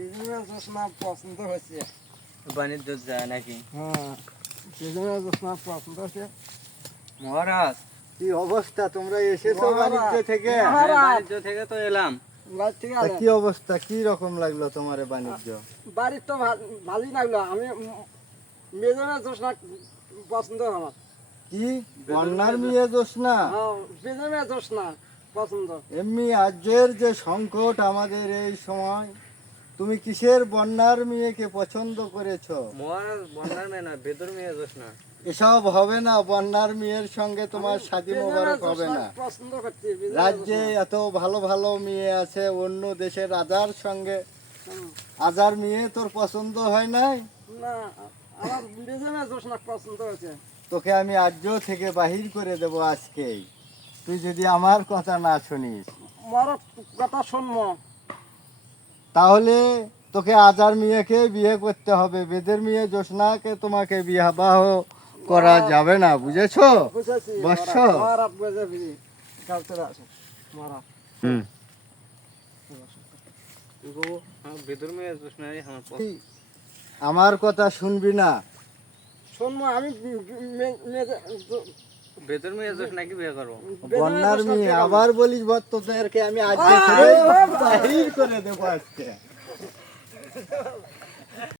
বেদমের জোসনা পছন্দ হয়েছে। বাণিজ্য যায় নাকি? হ্যাঁ, বেদমের জোসনা পছন্দ হয়েছে। মহারাজ, কি অবস্থা? তোমরা এসেছো মহারাজ, বাণিজ্য থেকে? মহারাজ। বাণিজ্য থেকে তো এলাম। ঠিক তা আছে, কি অবস্থা, কি রকম লাগলো তোমার এ বাণিজ্য? বাড়ির তো ভালোই লাগলো। আমি বেদমের জোসনা পছন্দ আমার। কি বন্যার মেয়ে জোসনা? হ্যাঁ, বেদমের জোসনা পছন্দ। এমনি আজকের যে সংকট আমাদের এই সময়, তুমি কিসের বন্যার মেয়েকে পছন্দ করেছো? মহারাজ, বন্যার মেয়ে না, বেদর মেয়ে দোষ না। এসব হবে না, বন্যার মেয়ের সঙ্গে তোমার আমি শাদী বেদমের মোবারক হবে জোসনা না। পছন্দ করছি। বেদমের রাজ্যে জোসনা। এত ভালো ভালো মেয়ে আছে, অন্য দেশের রাজার সঙ্গে হুম। আজার মেয়ে তোর পছন্দ হয় নাই? না, আমার বেদমের জোসনা পছন্দ হয়েছে। তোকে আমি আর্য থেকে বাহির করে দেব আজকেই, তুই যদি আমার কথা না শুনিস। মর কথা শুনবো। তাহলে তোকে আজার মেয়েকে বিয়ে করতে হবে, বেদের মেয়ে জোসনাকে তোমাকে বিবাহ করা যাবে না, বুঝেছো? বুঝেছি। বৎস। মহারাজ বুঝেছি। কালকে আসো মহারাজ। বেদর মেয়ে দোষ নাই আমার পছন্দ। তুই আমার কথা শুনবি না? শুনবো আমি। বেদর মেয়ে দোষ নাকি বিয়ে করবো? বন্যার মেয়ে আবার বলিস, তোদেরকে আমি আজকে আয়, থেকে আয়, আয়, বাহির করে দেবো আজকে।